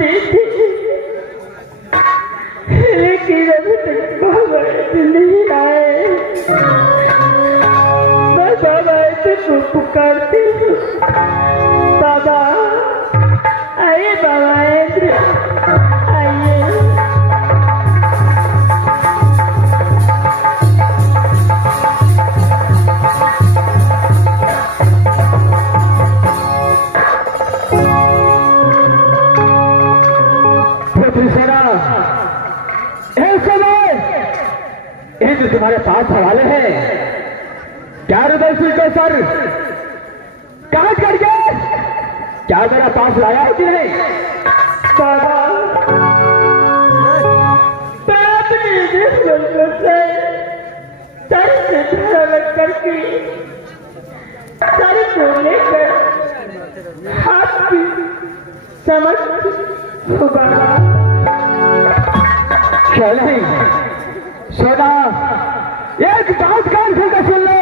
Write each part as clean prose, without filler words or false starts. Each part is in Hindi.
दी थी, लेकिन अभी तक बाबा नहीं आए। मैं बाबा को पुकारती हूँ, बाबा आइए, बाबा आइए। जो तुम्हारे पास हवाले हैं, क्या रुदल सिंह का सर काट करके क्या मेरा पास लाया है कि नहीं? बाबा मैं अपने दुश्मन से सर से धरा लग करके सर को लेकर हाथ की समझ होगा। क्या नहीं सोना, एक बात कान खोलकर सुन लो।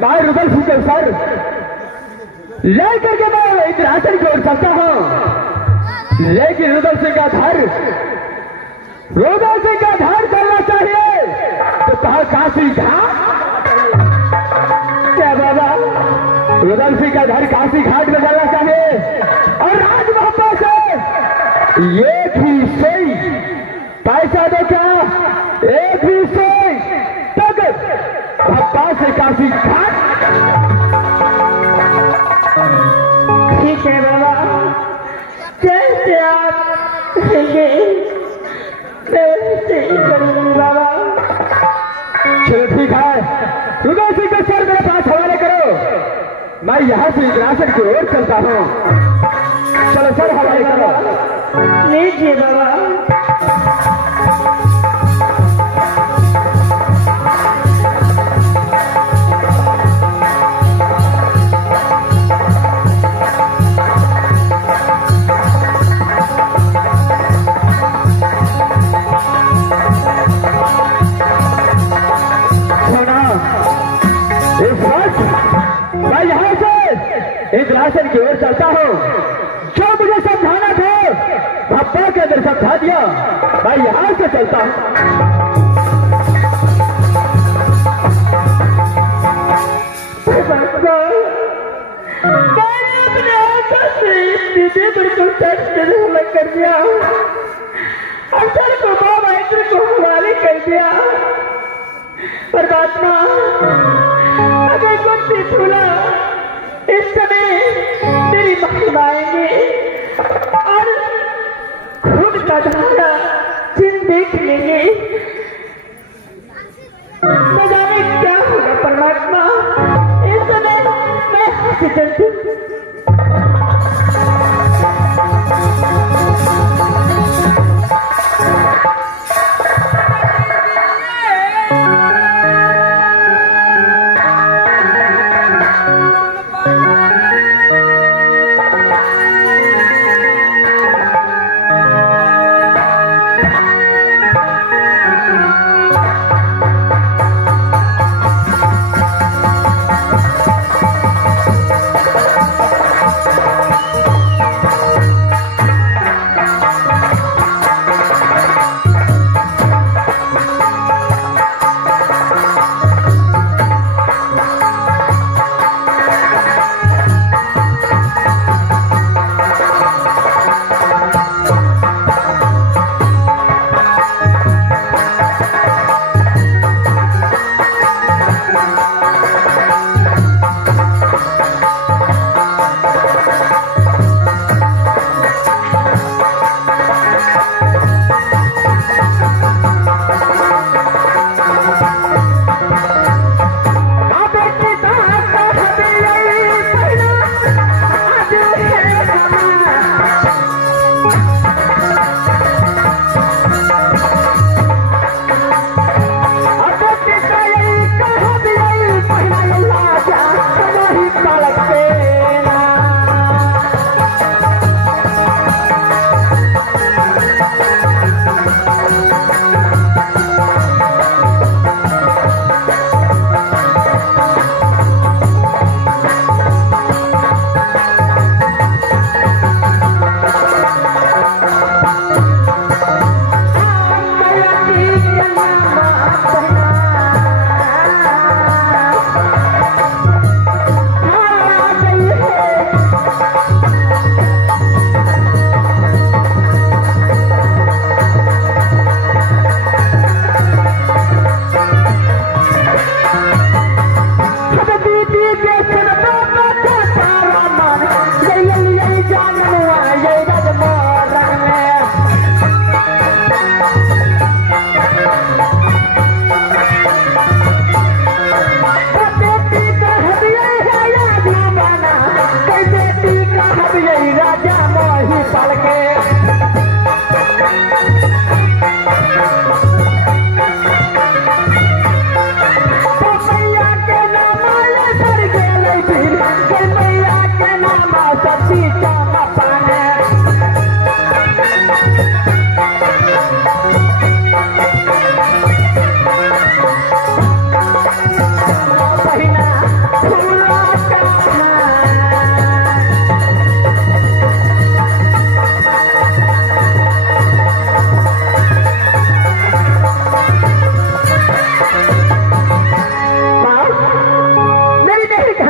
मैं रुदल सिंह का सर लेकर के मैं इंद्रासन की ओर चलता हूं, लेकिन रुदल सिंह का धर चलना चाहिए तो कहा काशी घाट। क्या बाबा? रुदल सिंह का धर काशी घाट में चलना चाहिए और राजमहल से एक ही सही पैसा दो, क्या एक भी सही तक भप्पा से काशी घाट। ठीक है बाबा, जैसे आप कहेंगे मैं वैसे ही करूंगी बाबा। चलो ठीक है, रुदल सिंह का सर मेरे पास हवाले करो, मैं यहाँ से इंद्रासन की ओर चलता हूँ। चलो सर हवाले करो। लीजिए बाबा। इंद्रासन की ओर चलता हूँ, जो मुझे समझाना था भप्पा के अंदर समझा दिया, मैं यहाँ से चलता हूँ। मैंने अपने हाथों से दीदी बिल्कुल सच कर दिया और सर को बाबा इंद्र को हवाले कर दिया। परमात्मा अगर कुछ भी भूला इस समय तेरी महिमाएंगे और खून का धारा जिन देख लेंगे, न जाने क्या होगा। परमात्मा इस समय मैं हाथ चलती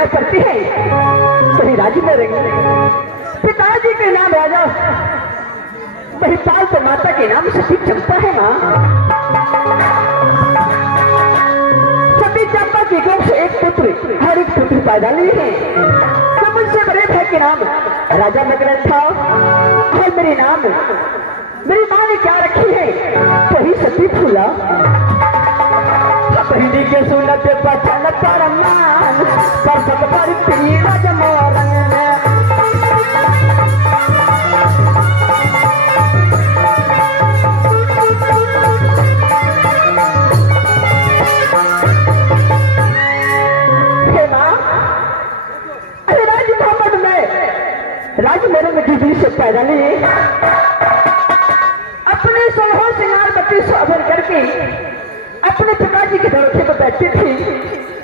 दिखाई पड़ती है वही राज्य में रहेंगे। पिताजी के नाम राजा, वही पाल तो माता के नाम सती चंपा है माँ। सती चंपा की गोद से एक पुत्र हर एक पुत्र पैदा लिए हैं। तो मुझसे बड़े भाई के नाम राजा मगरन था और मेरी माँ ने क्या रखी है वही सती फूला। बहिनी के सुनत पचन पर मान पर पर पीरा जमोरन से पैदा लिए अपने 16 सिंगार बत्ती साधन करके अपने पिताजी के दरवाजे पर बैठती थी।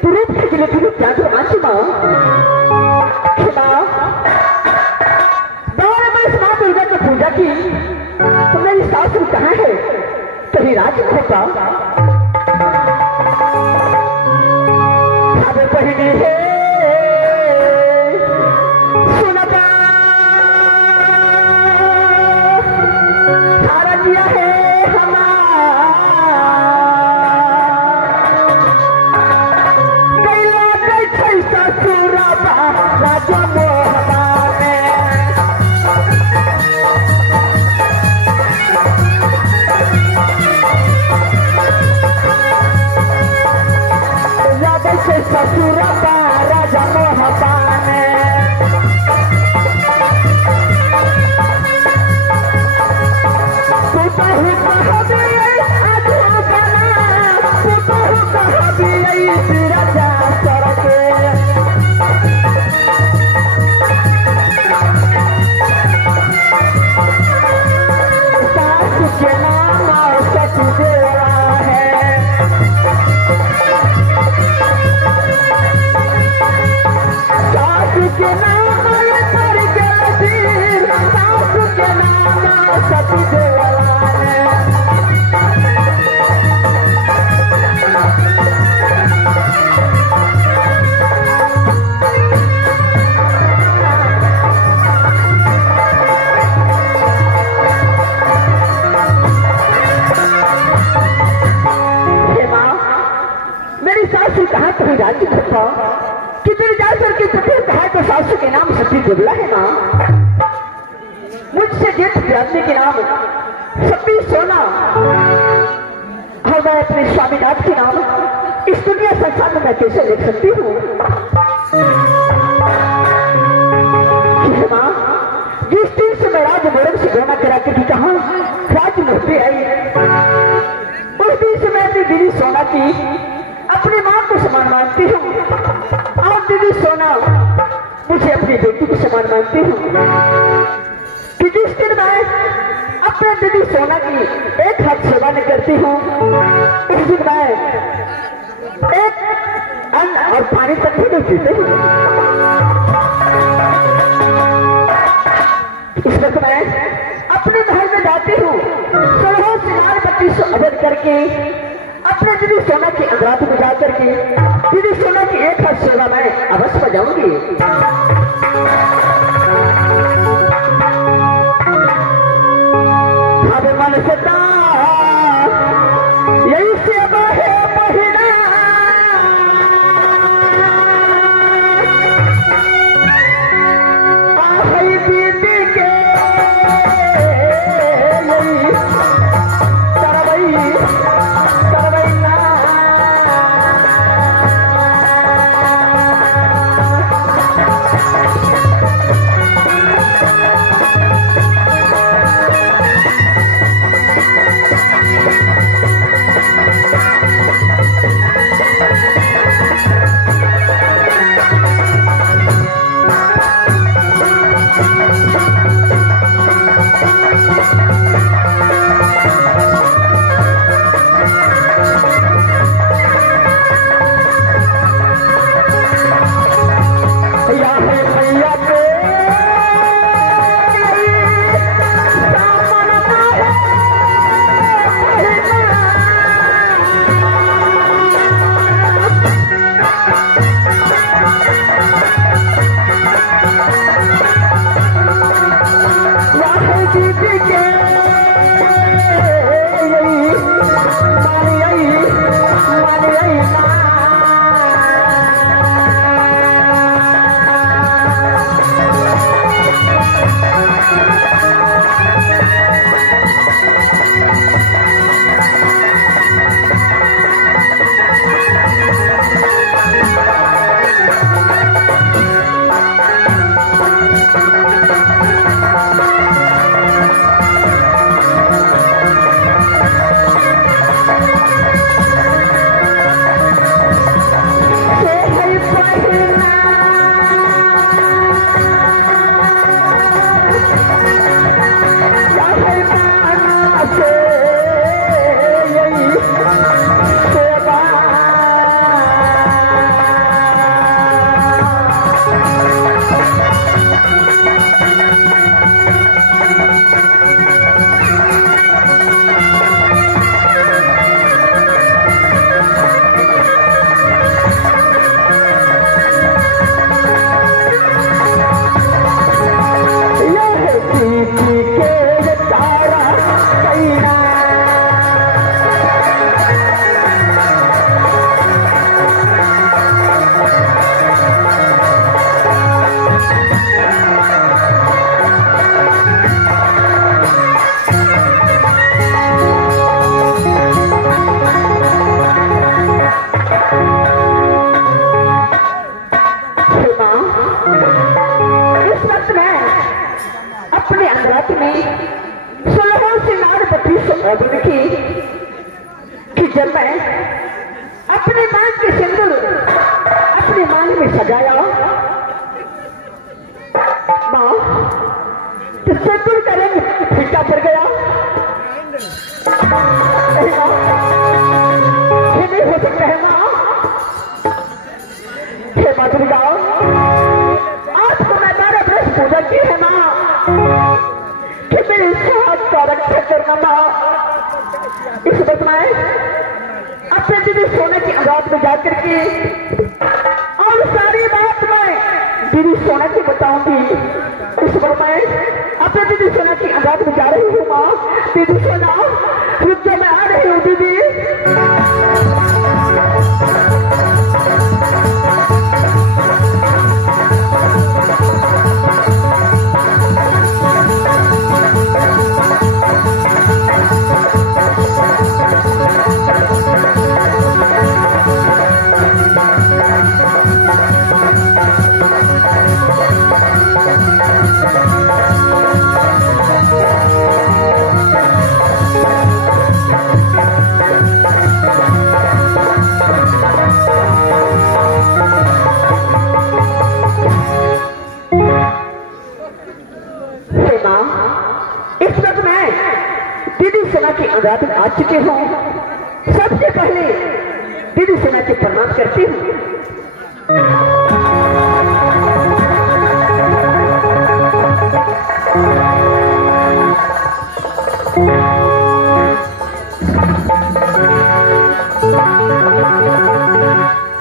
पुरूप के जिले की क्या मासी माँ दौड़ में इस माँ दुर्गा की पूजा की तो मेरी सासू कहाँ है तभी राज होता बहिनी है कितने जाकर के पुत्र कहा तो सासू के नाम सती दुर्ला है माँ। मुझसे जेठ ब्राह्मणी के नाम सती सोना और मैं अपने स्वामीनाथ के नाम इस दुनिया संसार में मैं कैसे लिख सकती हूँ माँ। जिस दिन से मैं राज मोरम से गौना करा के भी कहा राज मुहते आई उस दिन से मैं अपनी दीदी सोना की अपनी मां को समान मानती हूँ और दीदी सोना मुझे अपनी बेटी को समान मानती हूँ कि जिस दिन मैं अपने दीदी सोना की एक हाथ सेवा नहीं करती हूँ उस दिन मैं एक अन्न और पानी तक भी नहीं पीती हूँ। इस वक्त मैं अपने महल में जाती हूँ 16 सिंगार बत्ती से अवध करके अपने दीदी सोना की अंगरात में जाकर के दीदी सोना की एक हाथ सेवा मैं अवश्य बजाऊंगी। अब मन सदा यही सेवा है महीना आई दीदी के फीका पड़ गया। नहीं माँ, ये नहीं हो सकता है माँ। हे माँ दुर्गा, आज तो मैं 12 बरस पूजा की है माँ कि मेरे साथ का रक्षा करना माँ। इस वक्त मैं अपने दीदी सोने की आजाद में जाकर के और सारी बात मैं दीदी सोना की बताऊंगी। इस वक्त मैं अपने दीदी सोना की आजाद में जा रही हूँ माँ। दीदी सोना रुक जा, मैं आ रही हूँ दीदी। इस वक्त मैं दीदी सोना की आजाद में आ चुके हूँ। सबसे पहले दीदी सोना के प्रणाम करती हूँ।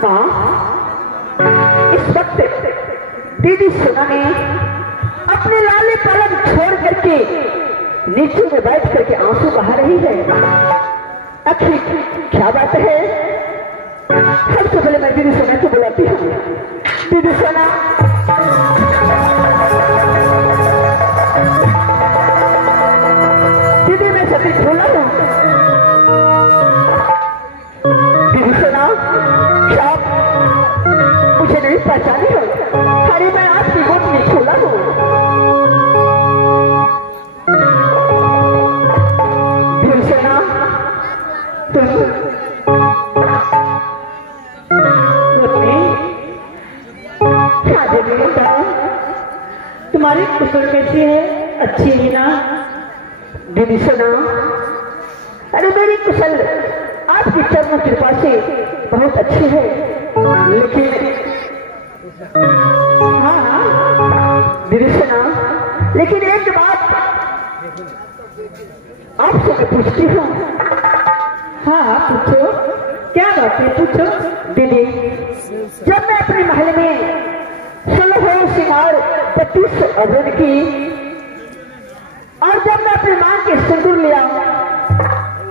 माँ, इस वक्त दीदी सोना ने अपने लाले पलंग छोड़ करके नीचे में बैठ करके आंसू बहा रही है। आखिर क्या बात है? सबसे पहले मैं दीदी सोना को बुलाती हूँ। दीदी सोना, दीदी मैं सती भूला हूँ। दीदी सोना, क्या आप मुझे नहीं पहचानी हो? अरे मैं आपकी गोद में भूला हूँ। तुम्हारी कुशल कैसी है? अच्छी है ना? दीदी सोना, अरे मेरी कुशल आपकी चरण कृपा से बहुत अच्छी है, लेकिन हाँ दीदी सोना, लेकिन एक बात आपसे मैं पूछती हूँ। हाँ पूछो, क्या बात है? पूछो दीदी। जब मैं अपने महल में 16 सिंगार 32 अर्जुन की और जब मैं अपनी मां के सिंदूर लिया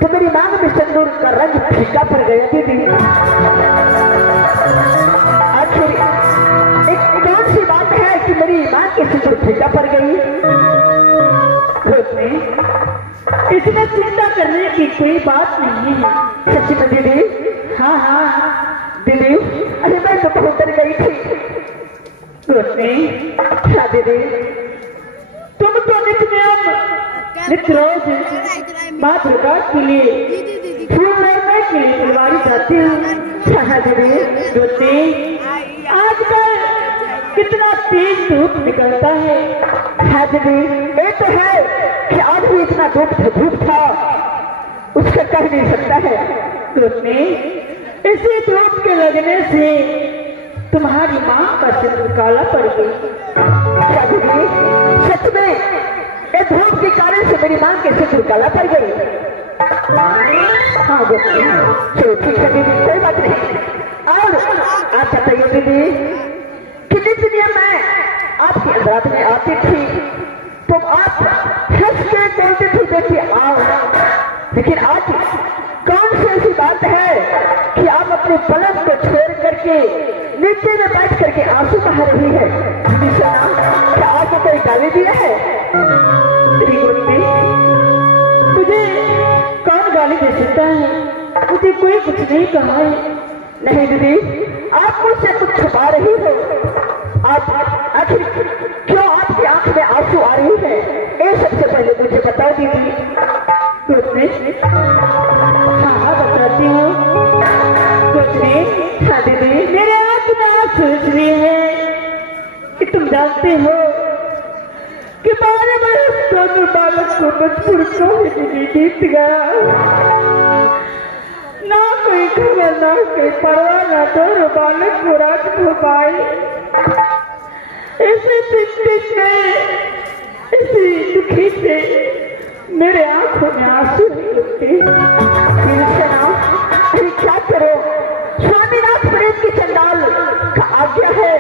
तो मेरी मांग में सिंदूर का रंग फीका पड़ गया दीदी। आखिर एक कौन सी बात है कि मेरी मां के सिंदूर फीका पड़ गई? इसमें चिंता करने की कोई बात नहीं है। सच्ची में दीदी? हाँ दीदी, अरे मैं तो बहुत डर गई थी। हाँ दीदी, तुम तो नित्य रोज माँ दुर्गा के लिए फूल लेने के लिए फुलवारी जाती हूँ। हाँ दीदी, आजकल कितना तेज धूप निकलता है। हाँ दीदी, ये तो है कि आज भी इतना धूप था, उसका कह नहीं सकता है। इसी धूप के लगने से तुम्हारी माँ का सिंदूर काला पड़ गई। क्या दीदी, सच में ये धूप के कारण से मेरी माँ के सिंदूर काला पड़ गई? हाँ दीदी, चलो ठीक है दीदी, कोई बात नहीं। और आप बताइए दीदी, कितनी दुनिया में आपकी अंदरात में आती थी तो आप हंस के बोलते थे देखिए आओ, लेकिन आज कौन सी ऐसी बात है कि आप अपने पलंग को छोड़ करके नीचे में बैठ करके आंसू बहा रही है? क्या आपको कोई गाली दिया है? मुझे कौन गाली दे सकता है? मुझे कोई कुछ नहीं कहा है। नहीं दीदी, आप मुझसे कुछ छुपा रही हो। आप आखिर क्यों आपकी आंख में आंसू आ रही है? ये सबसे पहले मुझे बताओ दीदी। हाँ बताती हूँ। हाँ दीदी, मेरे आंख में आंसू इसलिए है कि तुम जानते हो कि 12 बरस दोनों बालक को बचपुर को ही जीत गया। ना कोई खबर ना कोई परवाह, ना दोनों बालक को रात हो पाए। इसी चिंतित में, इसी दुखी से मेरे आंखों में आंसू नहीं रुकते। अरे क्या करो, स्वामीनाथ प्रेत की चंडाल का आज्ञा है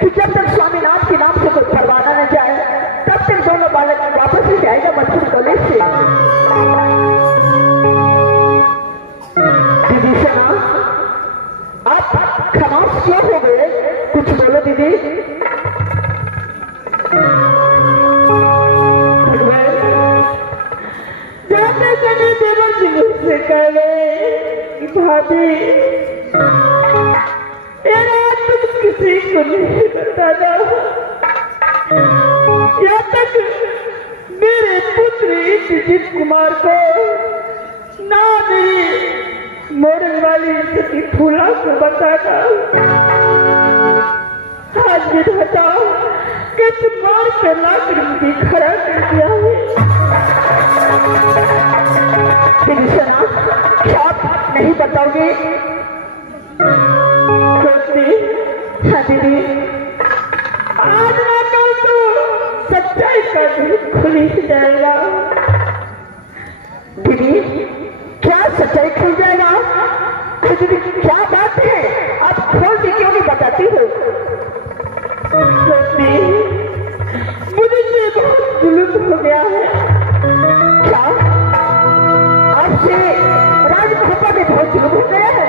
कि जब तक स्वामीनाथ के नाम से कोई परवाना न जाए तब तक दोनों बालक वापस ही जाएगा मजबूर कॉलेज से। दीदी सना, आप खामोश क्यों हो गए? कुछ बोलो दीदी। जाते समय देवर जी मुझसे कह गए कि भाभी ये रात तुम किसी को नहीं बताना, यहाँ तक मेरे पुत्र इंद्रजीत कुमार को, ना मेरी मोड़न वाली सती फूला को बताना। आज विधाता कि तुम मार पे लाकर मुझे खड़ा कर दिया है। क्या आप नहीं बताओगे? हाँ दीदी, आज ना कल तो सच्चाई का दूध खुल ही जाएगा। दीदी क्या सच्चाई खुल जाएगा? दीदी क्या बात है, आप खोल के क्यों नहीं बताती हो? मुझे से बहुत जुल्म हो गया है। क्या आपसे राज मोहब्बा में बहुत जुल्म हो गया है?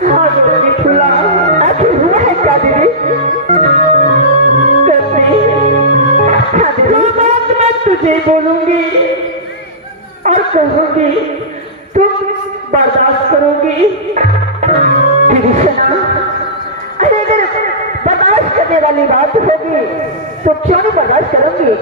हाँ दीदी फूला, आखिर हुआ है क्या दीदी? हाँ दीदी, जो बात मैं तुझे बोलूंगी और कहूंगी तुम बर्दाश्त करोगी। दीदी सुना, अरे अगर बर्दाश्त करने वाली बात होगी तो क्यों नहीं बर्दाश्त करूंगी?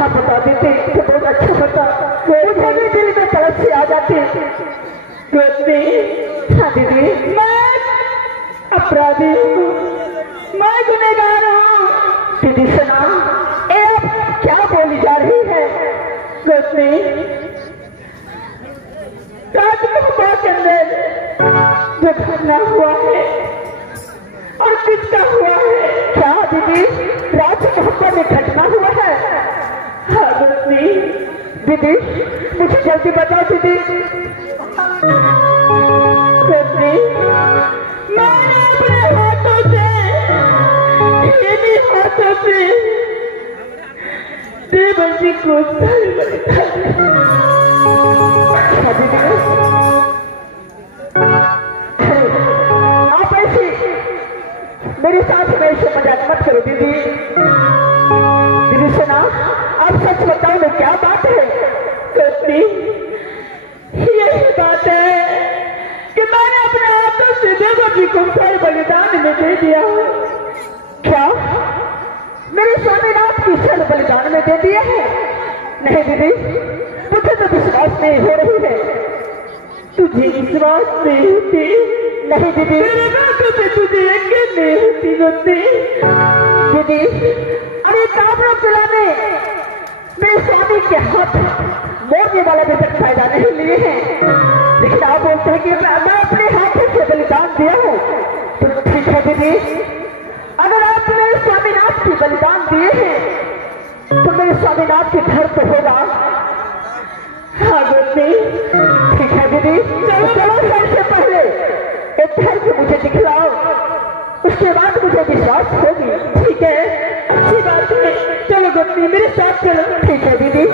हाँ बता देते तो बहुत अच्छा होता, मुझे भी दिल में तड़प से आ जाते। हाँ दीदी, मैं अपराधी हूँ, मैं गुनहगार हूँ। दीदी सुना, ये आप क्या बोली जा रही है? रोशनी, राजमहल के अंदर जो घटना हुआ है और किसका हुआ है? क्या दीदी, राजमहल में घटना हुआ है? हाँ रोशनी, दीदी मुझे जल्दी बताओ दीदी। रोशनी, मैंने अपने हाथों से, इन्हीं हाथों से देवर्षि को आप ऐसी मेरे साथ में ऐसे मजाक मत करो दीदी। दीदी सुना, आप सच बताओ ना क्या बात है? रोशनी, यही बात है कि मैंने अपने हाथों से देवर्षि को बलिदान में दे दिया। क्या मेरे स्वामीनाथ की शरण बलिदान में दे दिया है? नहीं दीदी, मुझे तो विश्वास नहीं हो रही है। तुझे विश्वास नहीं होती? नहीं दीदी, मेरे बातों से तुझे यकीन नहीं होती रोशनी। दीदी अरे काबरा किला में मेरे स्वामी के हाथ मोड़ने वाला भी तक फायदा नहीं लिए हैं, लेकिन आप बोलते हैं कि मैं अपने हाथों से बलिदान दिया हूँ। तो ठीक है दीदी, अगर आपने स्वामीनाथ की बलिदान दिए हैं तो मेरे स्वामीनाथ के घर पे होगा। हाँ रोशनी, ठीक है दीदी, चलो सबसे पहले एक घर को मुझे दिखलाओ, उसके बाद मुझे विश्वास होगी। ठीक है, अच्छी बात है, चलो रोशनी मेरे साथ चलो। ठीक है दीदी।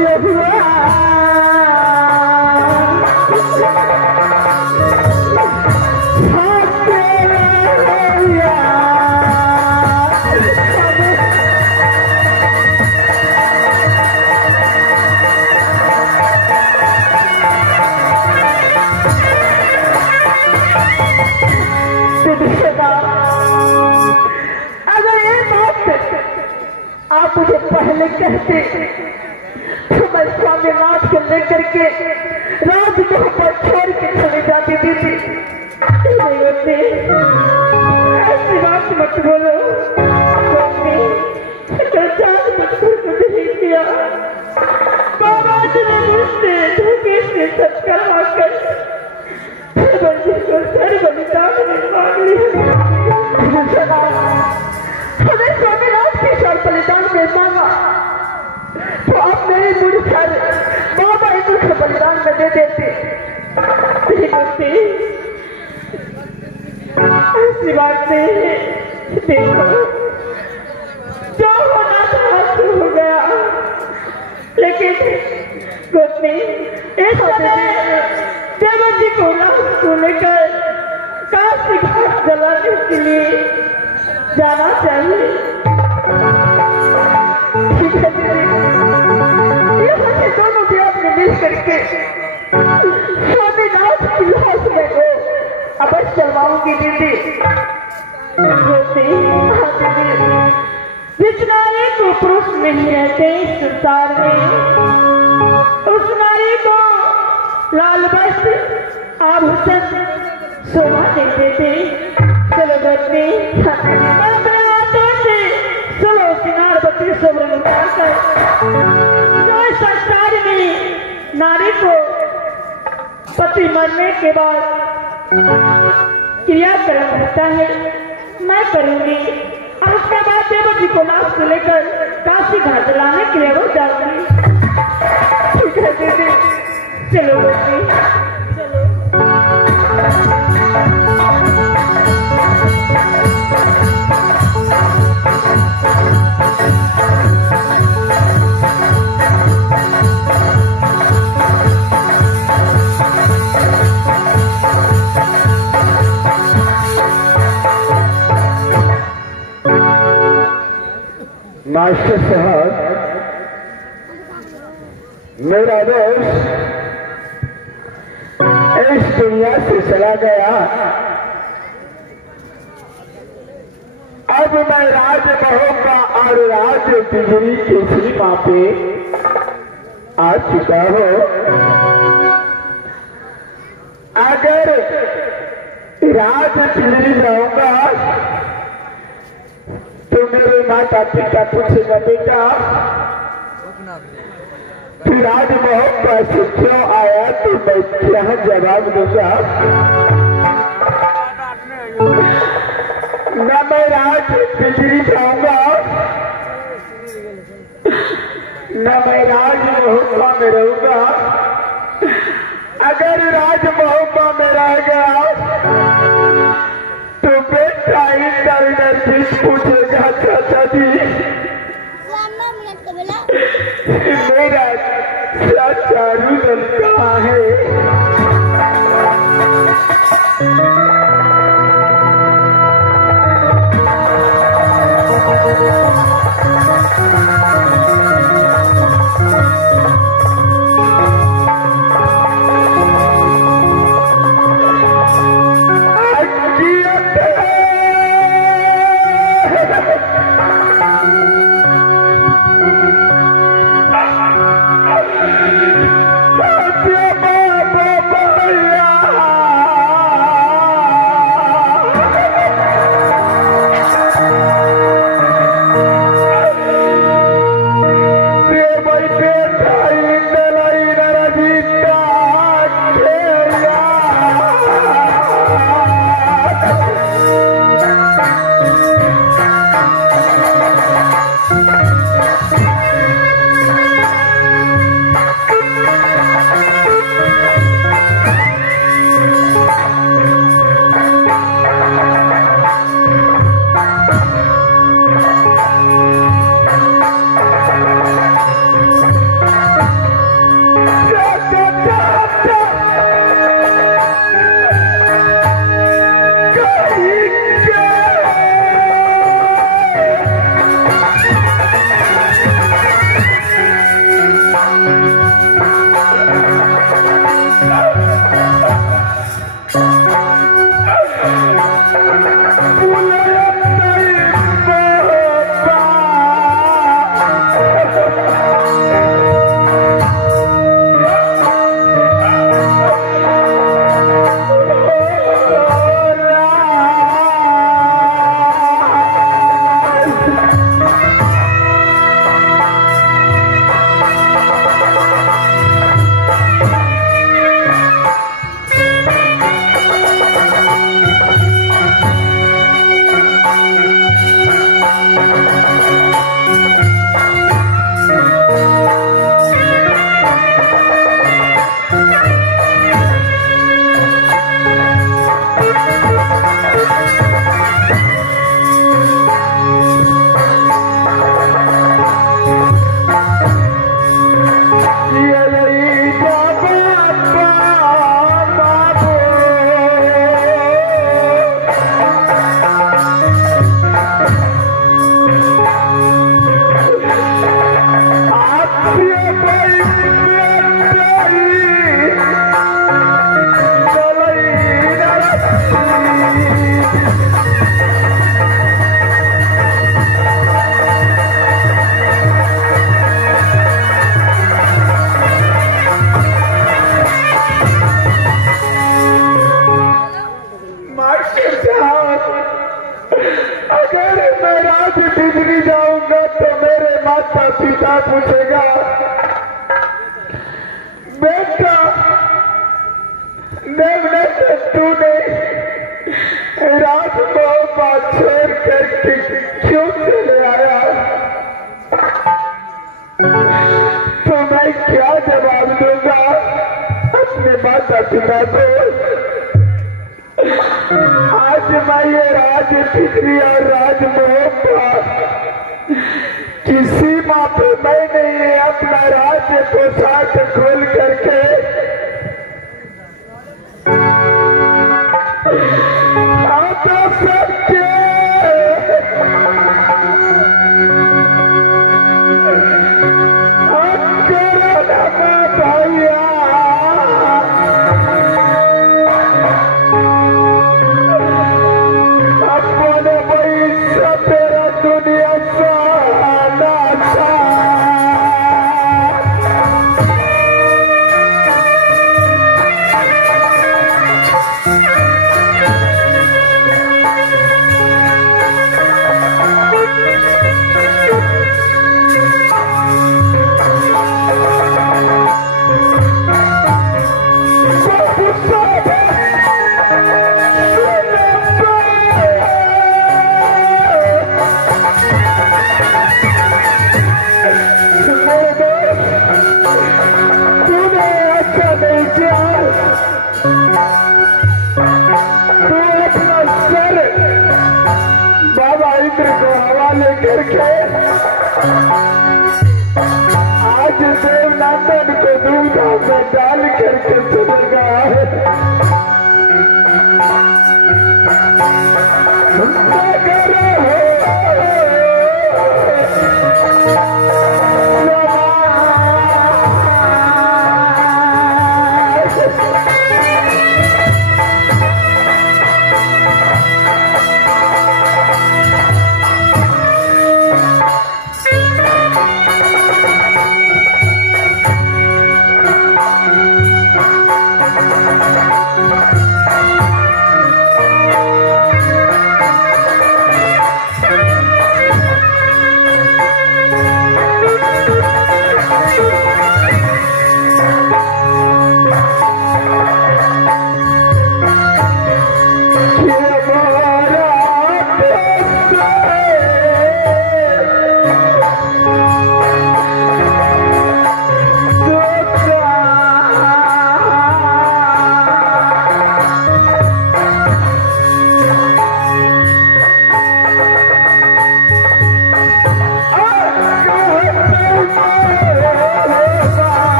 किया हुआ अगर ये बात आप मुझे पहले कहते तो मैं स्वामीनाथ को लेकर के राजमहल पर छोड़ के चले जाती थी। नहीं होते, ऐसी बात मत बोलो। मुझको कुछ नहीं किया। बाबा जी ने मुझसे धोखे से सच करवाकर सर बलिदान मांग लिया। हमें स्वामीनाथ के सर बलिदान में मांगा तो आप मेरे मुझ सर बाबा इंद्र के बलिदान में दे देते। ऐसी बात नहीं है। देखो, जो होना था हो गया, लेकिन गोपी इस समय देवर जी को लाश को लेकर काशी घाट जलाने के लिए जाना चाहिए। ठीक है दीदी, यहाँ से दोनों भी आपने मिल करके स्वामीनाथ की लाश में को अवश्य चलवाऊंगी दीदी। हाँ दीदी, जिस नारी को पुरुष नहीं रहते इस संसार में, उस नारी को लाल वस्त्र आभूषण शोभा नहीं देते। चलो बच्चे, अपने हाथों से चलो सिंगार बत्ती सोबन उठाकर जो संसार में नारी को पति मरने के बाद क्रियाक्रम होता है, मैं करूंगी। और उसके बाद देवर जी को लाश को लेकर काशी घाट लाने के लिए वो जाऊंगी। ठीक है दीदी, चलो बच्ची, चलो। मास्टर साहब, मेरा दोस्त इस दुनिया से चला गया। अब मैं राजमहल का और राज तिजोरी की सीमा पे आ चुका हूँ। अगर राज तिजोरी जाऊंगा तो मेरे माता पिता पूछेगा, बेटा तू राजमहल पर से क्यों आया? तो मैं क्या जवाब दूंगा? न मैं राज तिजोरी जाऊंगा, न मैं राजमहल में रहूंगा। अगर राजमहल में रह गया तो बेटा इधर चीज पूछेगा, चाचा जी मेरा चाचा रुदल कहाँ है? पिता पूछेगा बेटा देवने से तूने रात को बात छोड़ कर क्यों चले आया? तो मैं क्या जवाब दूंगा अपने माता पिता को? आज मैं ये राज पितरी और राजमोह किसी माँ पे मैंने ये अपना राज्य को साथ खोल करके आपको सबके भैया अपने वही सपेरा दुनिया से करके आज देवनाथन को दूधा में डाल करके चले गया है।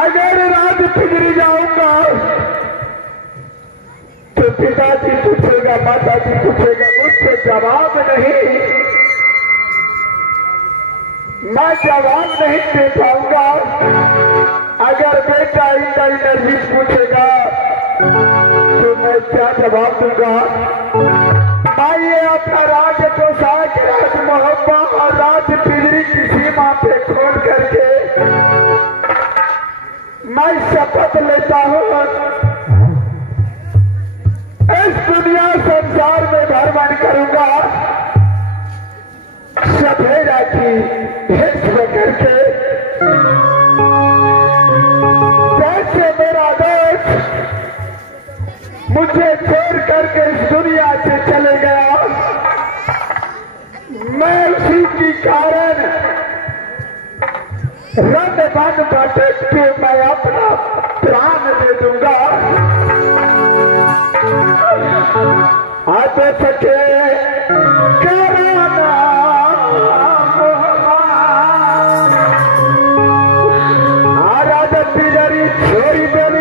अगर रात पिघल जाऊंगा तो पिताजी पूछेगा, माताजी पूछेगा, मुझसे जवाब नहीं, मैं जवाब नहीं दे पाऊंगा। अगर बेटा इंद्र पूछेगा तो मैं क्या जवाब दूंगा? मैं ये अपना राज पोशाक, राज मोहब्बत और राज पिजरी की सीमा पे खोल करके मैं शपथ लेता हूँ इस दुनिया संसार में भ्रमण करूंगा, सफेदा की भेष करके जैसे करके इस दुनिया से चले गया, मैं उसी की कारण रंग बन भटक के मैं अपना प्राण दे दूंगा। आज सके कराना जरी छोड़ी देनी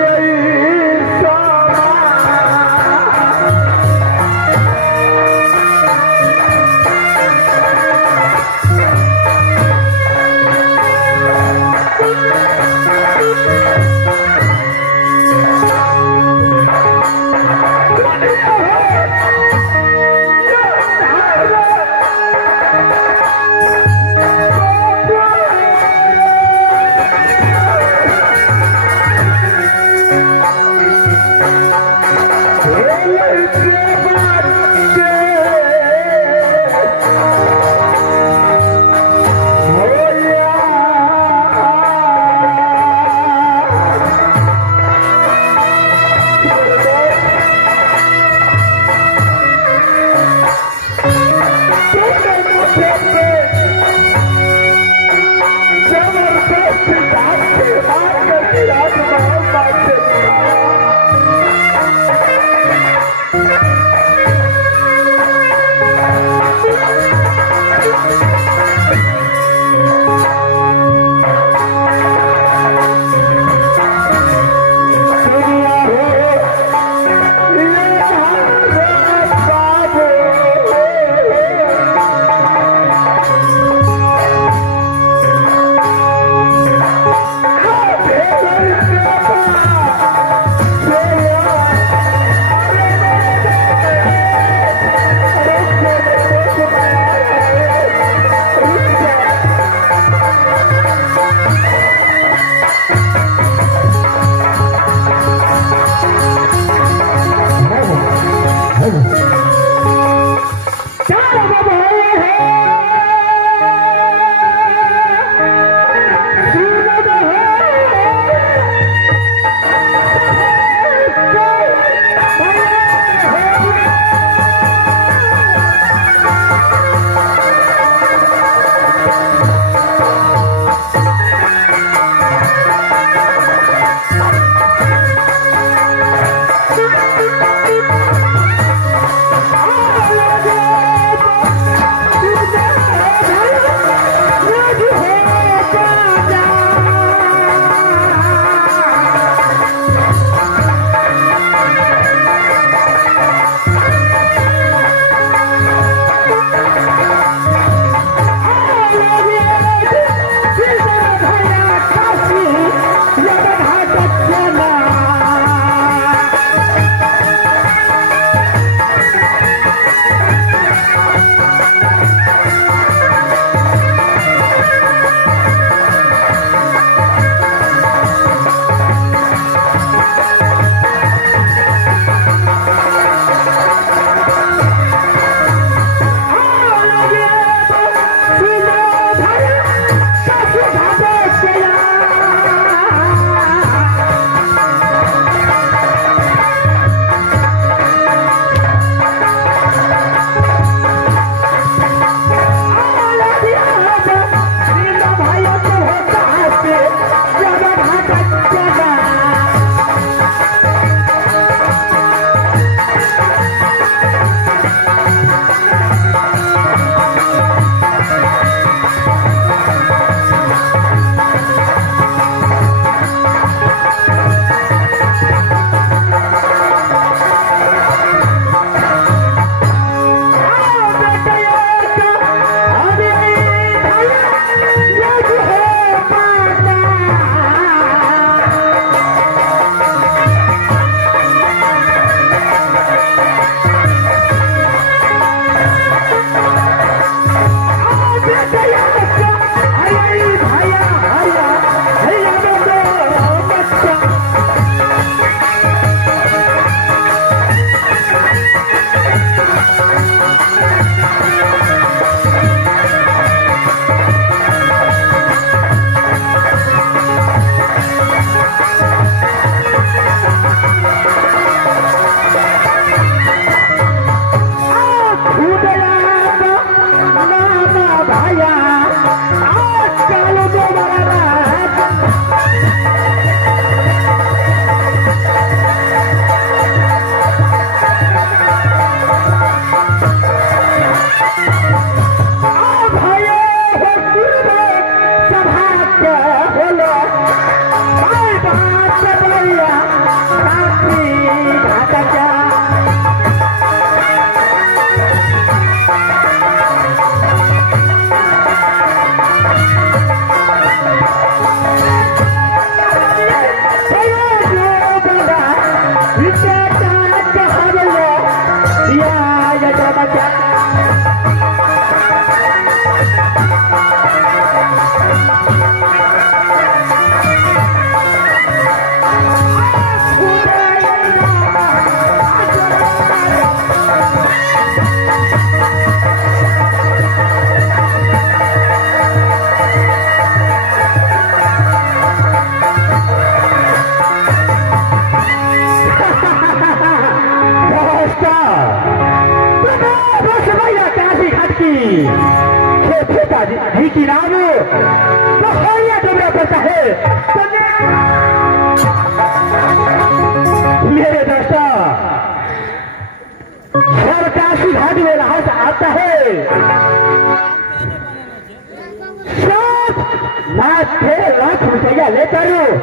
करो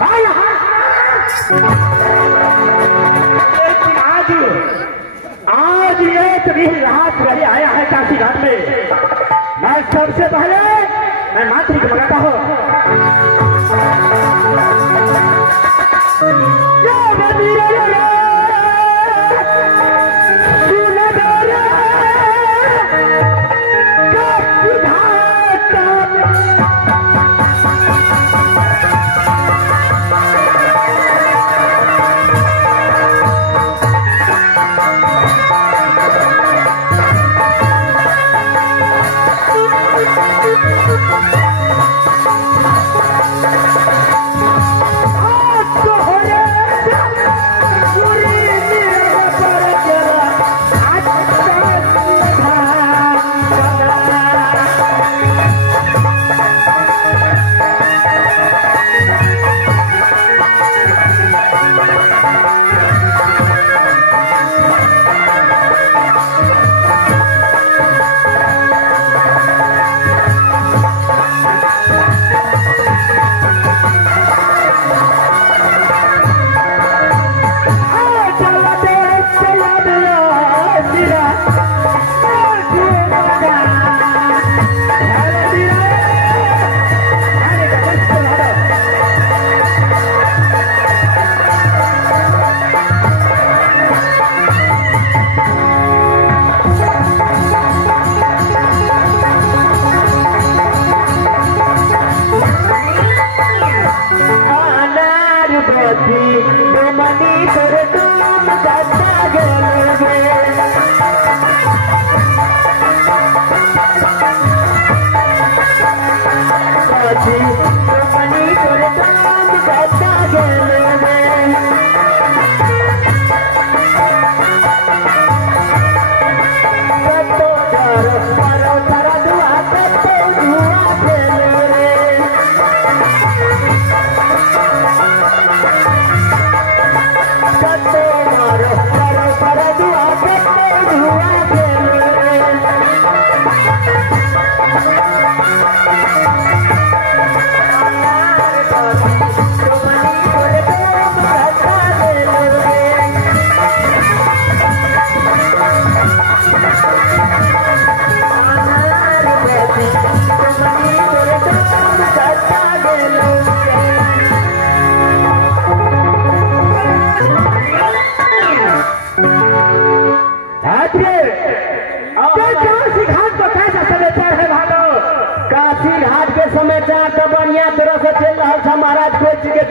भाई आज ये तुम्ही रात रहे आया है काशी घाट में। मैं सबसे पहले मैं मातृ को मंगाता हूँ।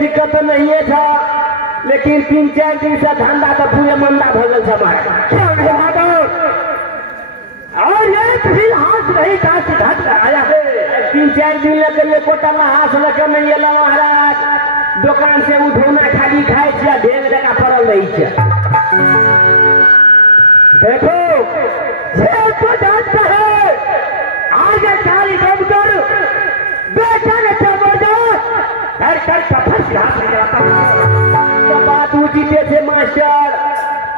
दिक्कत तो नहीं है था, लेकिन 3-4 दिन से धंधा तो पूरे मंदा भजन हमारा। और ये किसी हाथ नहीं काशी घाट आया है। 3-4 दिन लेकर ये कोटला हाथ लेकर नहीं अला महाराज, दुकान से उठौना खाली खाए या ढेर जगह पड़ल रही है। देखो ये तो जानता है आगे काली कब कर बेटा ने घर घर का फंस तो बात उठीते थे मास्टर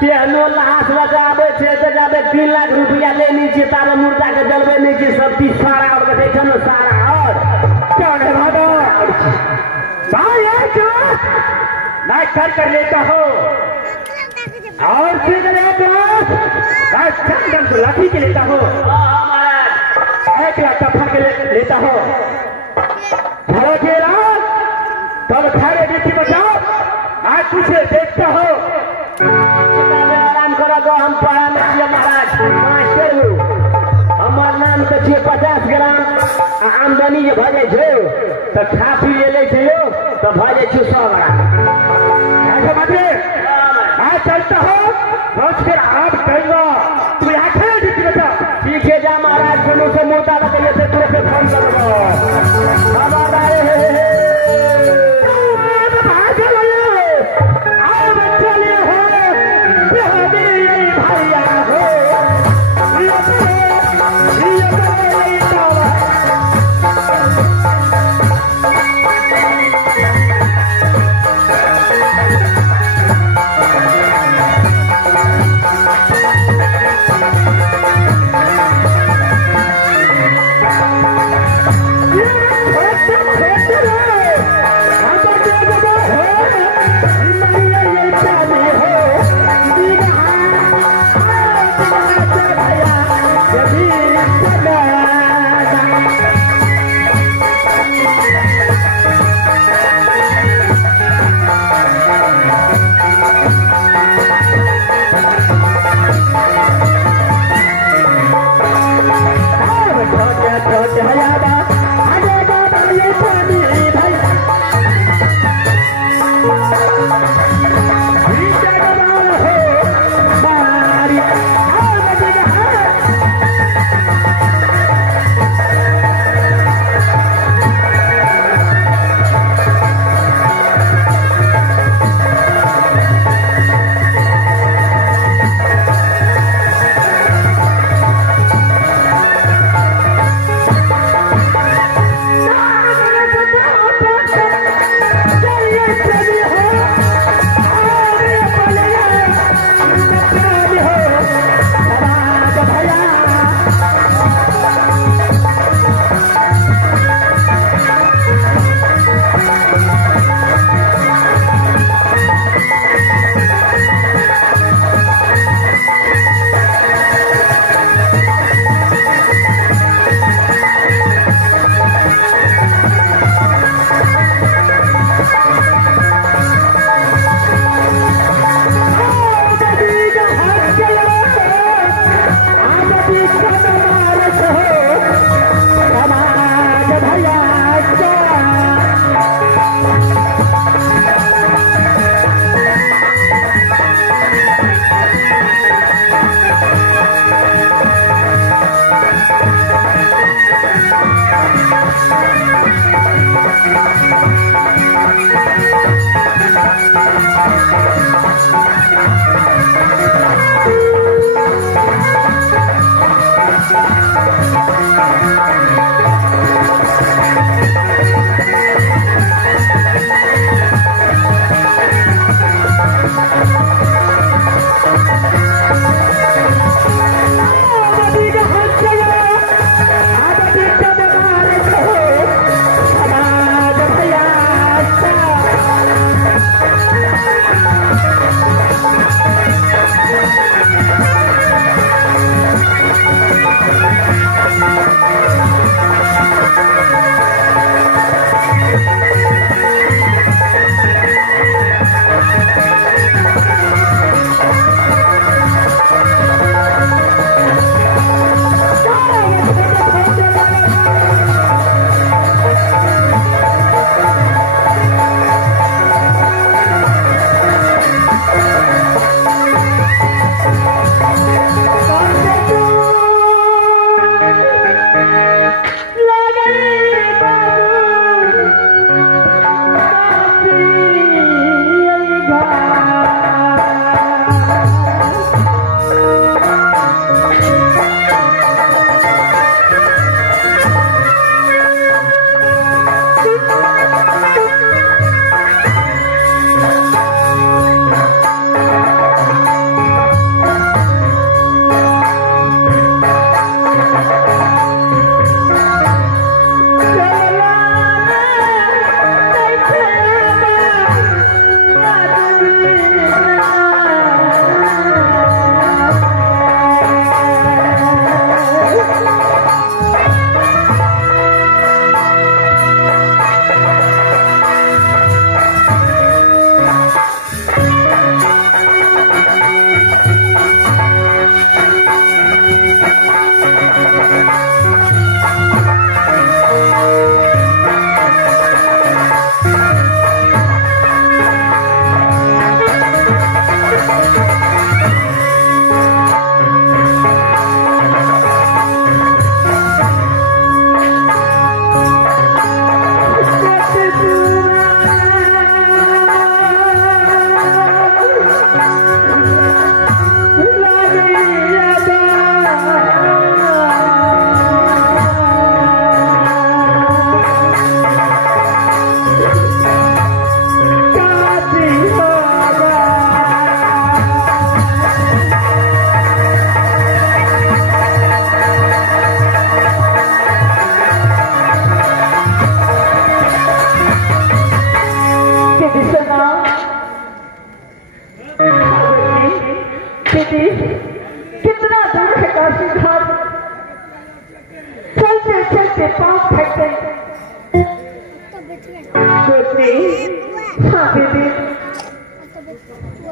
केहनो लाश लगाबे छे तो जाबे 3 लाख रुपया लेनी छे, तारा मुर्दा के जलबे नहीं छे, सब चीज सारा और बैठे छे न सारा। और क्यों नहीं भागो भाई है जो मैं कर लेता हूँ और फिर मैं चंदन को लाठी के लेता हूँ, एक लाख फर के लेता हूँ। घरों के तब खड़े बेटी बचाओ, आज तुझे देखता हो। आराम करो, हम पढ़ा नहीं महाराज, मास्टर हूँ। हमार नाम तो 50 ग्राम आमदनी जो भजे छो तो खा पी ले तो भजे छो 100 ग्राम। ऐसा मतलब मैं चलता हूँ, रोज फिर आप कहेंगे तुम यहाँ खड़े बेटी बचाओ। ठीक है जा महाराज, दोनों से मोटा बताइए तो तुरंत फोन कर दो। हमारा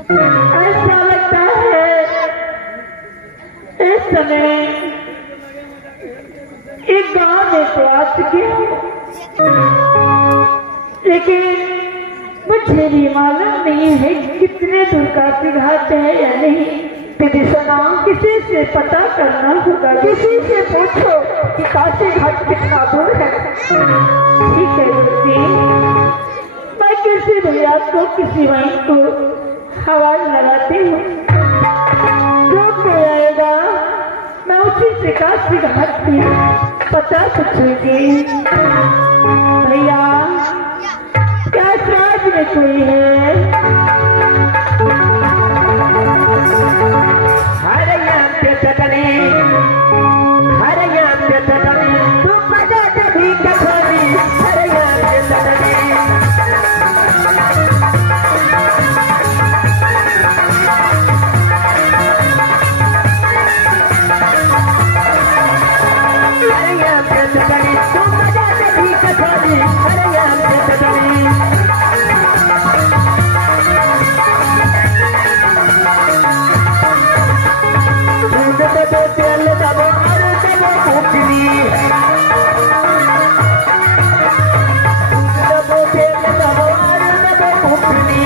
ऐसा लगता है इस समय एक गांव में तो आ चुके हैं, लेकिन मुझे भी मालूम नहीं है कितने दूर काशी घाट है या नहीं। किसी से पता करना होगा, किसी से पूछो कि काशी घाट कितना दूर है। ठीक है गुरुजी, मैं किसी भैया को किसी वहीं को आवाज लगाती हूँ, जो कोई आएगा मैं उसी से काशी घाट की पता पूछूंगी। भैया क्या राज में कोई है? हरे याम के चटनी, हरे याम के चटनी, तू बजा कभी कखोरी, हरे याम के चटनी। हरे याम के चटनी, तू बजा कभी कखोरी, हरे याम के चटनी। तेल दबो अरे दबो कुकनी, दबो तेल दबो अरे दबो कुकनी।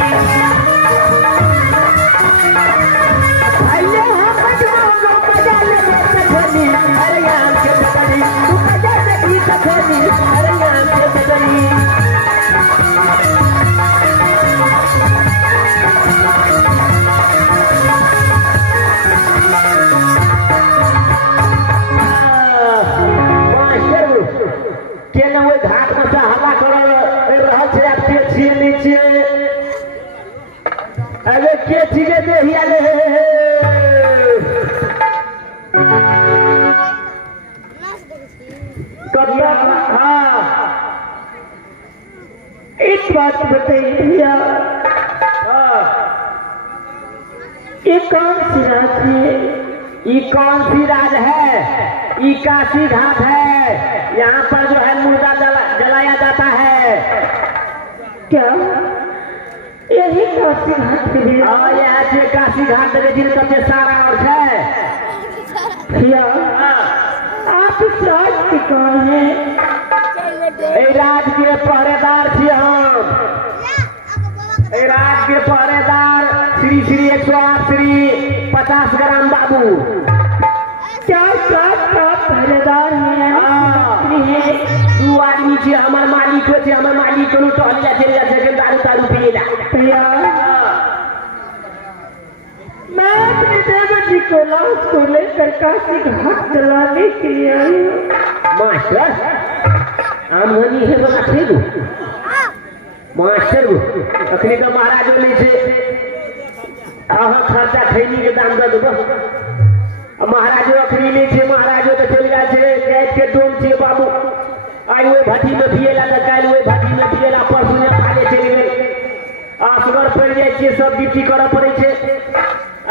आइए हम बजाओ बजा ले कखनी, अरे याम के बजनी, तू बजा ले कखनी, अरे याम के बजनी। घाट में से हवा कर रहा छे, आप के छिए नीचे अरे के छिए दे ही आले कबिया। हाँ एक बात बताइए भैया, ये कौन सी राज है? ये कौन सी राज है? ये काशी घाट है। यहाँ पर जो है मुर्दा जलाया जाता है। क्या यही काशी घाट के लिए? और यहाँ से काशी घाट जिनका सारा और है भैया आप इस राज के कौन है? राज के पहरेदार थी हम। राज के पहरेदार श्री श्री 108 श्री 50 ग्राम बाबू। क्या पहरेदार है? दो आदमी थी, हमारे मालिक थे, हमारे मालिक को टहल जाते दारू तारू पिएला। मैं अपने देवर जी को लाश को लेकर काशी घाट चलाने के लिए आई हूँ। मास्टर आमदनी है बना थे दो मास्टर अखनी का महाराज बोले खर्चा खैनी के दाम दे दो। महाराज अखनी नहीं थे, महाराज तो चल गए गैस के डोम थे बाबू। आई वो भट्टी में पिएला तो कल वो भट्टी में पिएला, परसों ने फाले चले गए। असगर पड़ जाए सब ड्यूटी कर पड़े।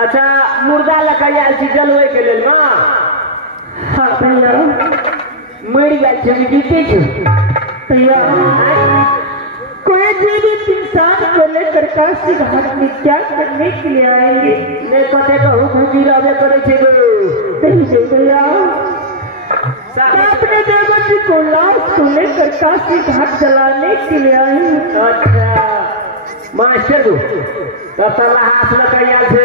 अच्छा मुर्दा लकड़ी आयल छी जलवे के लेल मां। हाँ भैया मर गए थे जीते थे भैया। कोई जीवित इंसान को लेकर काशी घाट में क्या करने के लिए आएंगे? नहीं पते तो हुकुम रहे करे नहीं भैया, मैं अपने देवर जी को लाश को लेकर काशी घाट चलाने के लिए आई हूँ। अच्छा मास्टर तब हाथ लकड़िया से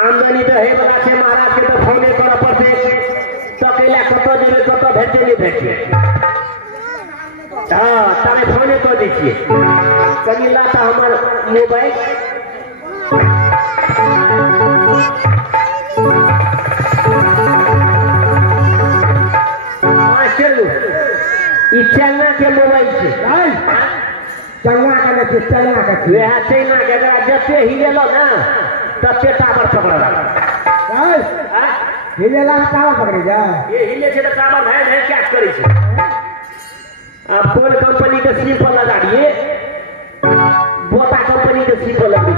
आमदनी तो है बड़ा से महाराज के तो फोने कर पड़ते तकेला कतो जेबे कतो भेटे नहीं भेटे। हाँ तब फोने कर दीजिए कभी लाता हमार मोबाइल। मास्टर ये चलना के मोबाइल से चलना के चलना के वह चलना के जते हिलेलो ना तते टावर पकड़ हिलेला टावर पकड़े जा। ये हिले से टावर है क्या करे छे। आप कौन कंपनी के सिम लगा दिए? बोता कंपनी के सिम लगा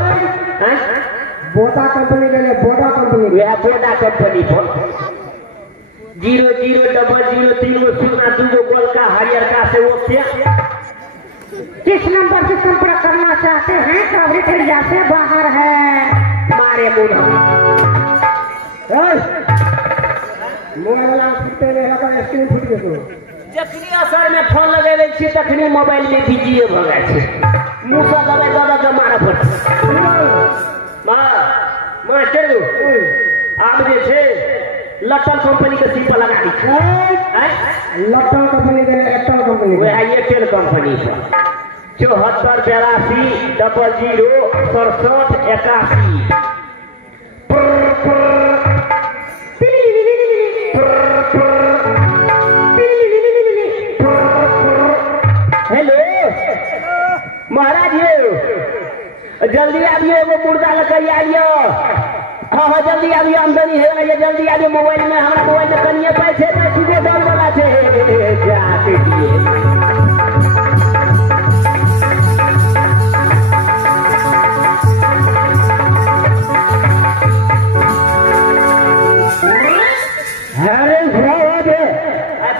हैं? बोता कंपनी के लिए बोटा कंपनी वह बोटा कंपनी पर 000003 गोल का हरियर का से वो क्या किस नंबर से संपर्क करना चाहते हैं? कावड़ी से बाहर है। रे मुंह मोबाइल वाला फुटते रहे अपन स्क्रीन फुट गए तो जखनी असर में फोन लगेले छी तखनी मोबाइल में बिजिए भ गए छै मुंह से दबाई दादा के मारे पड़ मां चलू आब जे छै लटल कंपनी के सीप लगा दी छै लटल कंपनी के एयरटेल कंपनी वो है एयरटेल कंपनी पर 74 82 00 81 हेलो महाराज जल्दी आइए वो मुर्दा लेकर आइयो हाँ जल्दी आइए आमदनी है जल्दी आइए मोबाइल में हमारा मोबाइल में कनिए पैसे सीधे डर वाला है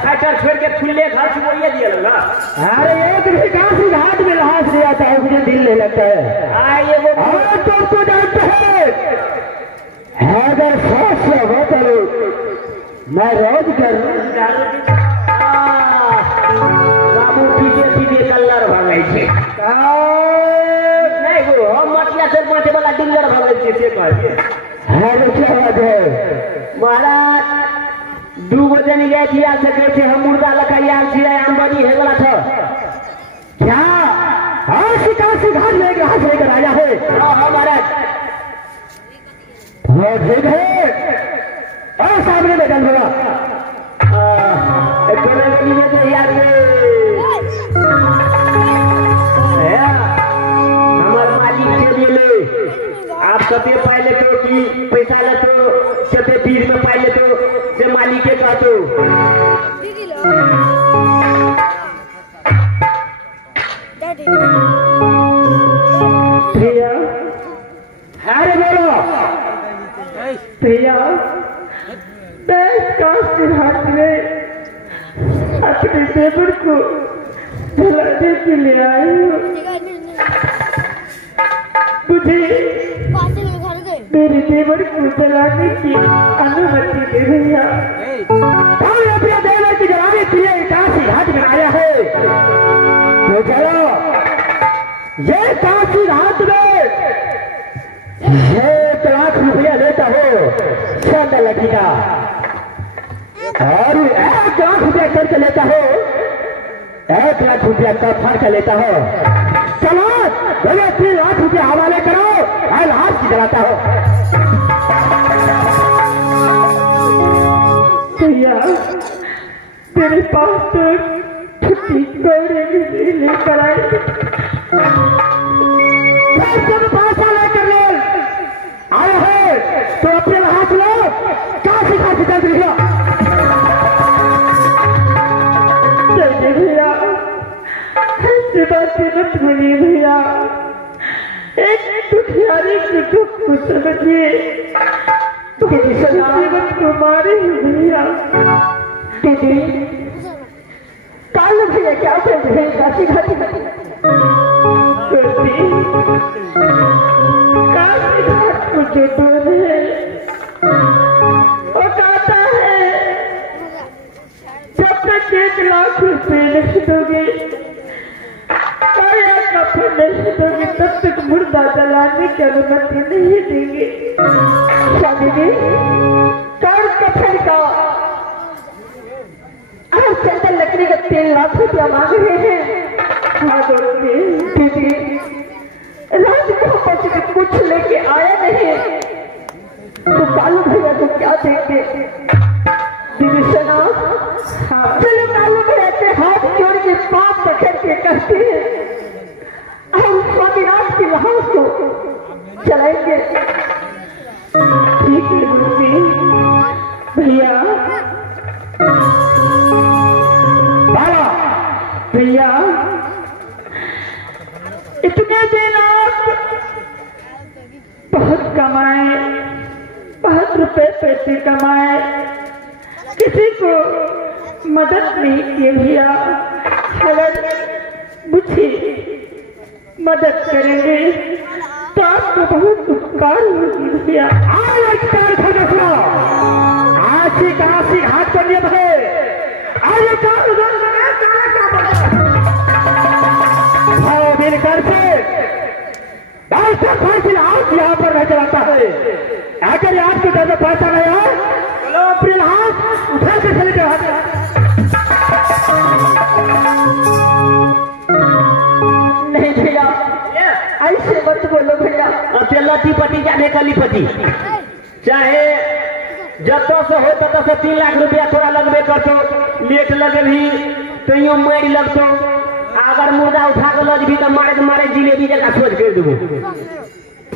फाइटर छोड़ के खुले घर से बोलिए दिए ना अरे एक काशी घाट में लाश ले आता है मुझे दिल ले लगता है आइए वो तो जानते हैं अगर सास से होटल मैं रोज कर बाबू पीछे सीधे कलर भगे छे नहीं वो हम मटिया से पहुंचे वाला डिलर भगे छे से कहिए है क्या बात है महाराज 2 बजे नहीं गए किया सके थे हम मुर्दा लगा यार छी आमदनी है वाला था क्या हाँ काशी घाट में घास लेकर आया है हाँ महाराज ठीक है और सामने में चल रहा हमारे मालिक के लिए आप कते पहले तो कि पैसा ले तो कते 20 में पहले तो से मालिक के कहतो प्रिया अरे बोलो प्रिया काशी घाट में अपने देवर को बुलाने के लिए आई हूँ मुझे मेरे देवर को बुलाने की अनुमति दे भैया हम अपने देवर की जलाने के लिए काशी घाट में आया है तो चलो ये काशी घाट में 1 लाख रुपया लेता हो स्वर्ण लगेगा और 1 लाख रुपया करके लेता हो 1 लाख रुपया का फर्क लेता हो चलो बोले 3 लाख रुपया हवाले करो और हाथ की जलाता हो भैया तेरे पास तो छुट्टी गौरे भी लेकर आए पैसा लेकर ले आए हैं तो अपने हाथ लो काशी काशी चल रही हो भैया ऐसी बात मत बोलिए भैया एक दुखियारी के दुख को समझिए जीवन को मारे भैया दीदी काल भैया क्या कर रहे हैं काशी घाट में काशी घाट को जो डोर है वो कहता है जब तक 1 लाख रुपए नहीं दोगे काया का फल नहीं दोगे तब तक मुर्दा जलाने की अनुमति नहीं देंगे दीदी कार कफन का और चंदन लकड़ी का 3 लाख रुपया मांग रहे हैं दीदी राज मोहब्बत से कुछ लेके आया नहीं तो कालू भैया को क्या देंगे दीदी सुना चलो कालू भैया के हाथ जोड़ के पाप पकड़ के कहते हैं हम स्वामीनाथ की लाश को चलाएंगे ठीक है गुरुजी भैया भैया इतने दिन आप बहुत कमाए, बहुत रुपए पैसे कमाए, किसी को मदद नहीं किए भैया। अगर मुझे मदद करेंगे तो आपको बहुत उपकार होगी भैया। आशी काशी हाथ कर नियम है। मिलकर से हाथ यहाँ पर नहीं चलाता है। अगर आपके घर में पैसा नहीं है तो अपने हाथ उठा के चले जाओ। नहीं भैया, ऐसे मत बोलो भैया। लती पति जाने कली पति चाहे जब से हो तब से 3 लाख रुपया थोड़ा लगबे करतो, लेट लगे भी तो यूं मारी लगतो। अगर मुर्दा उठा के लज भी तो मारे जिलेबी जगह सोच कर देबो।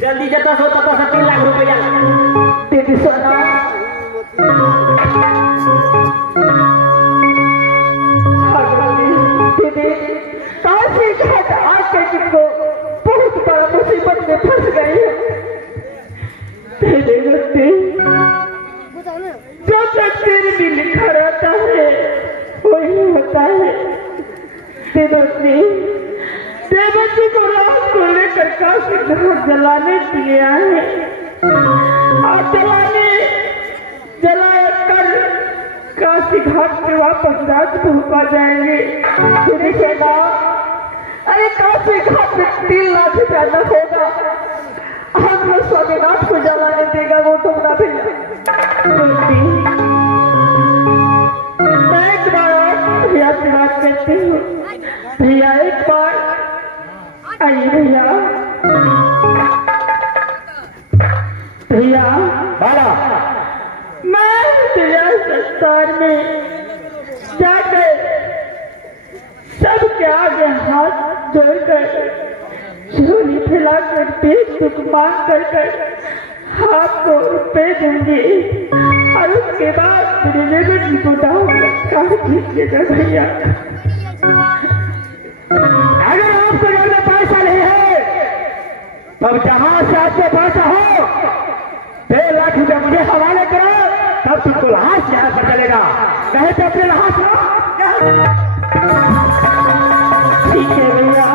जल्दी जब हो तब से 3 लाख रुपया दीदी सोना, दीदी काशी घाट आके तुमको बहुत बड़ा मुसीबत में फंस गई है। जो तेरे भी लिखा रहता है वही होता है। देवती को रात को लेकर काशी घाट जलाने के लिए आए और जलाए कर काशी घाट पे वापस रात पहुंचा जाएंगे। अरे काशी घाट में 3 लाख रुपया न होगा, हम लोग स्वामीनाथ को जलाने देगा वो तुम ना भेजा। मैं एक बार भैया से बात करती हूँ। भैया एक बार आइए भैया। भैया बाला मैं भैया संसार में जाकर सबके आगे हाथ जोड़कर झोली फैलाकर पेट दुख मांग कर आपको रुपए दूंगी और उसके बाद मेरे बेटी को काट दीजिएगा भैया। अगर आपको ज्यादा पैसा नहीं है तब जहां से आपके पैसा हो 6 लाख रुपया मुझे हवाले करो, तब तुमको हाथ यहाँ पर चलेगा। कहे तो अपने हाथ ठीक है भैया।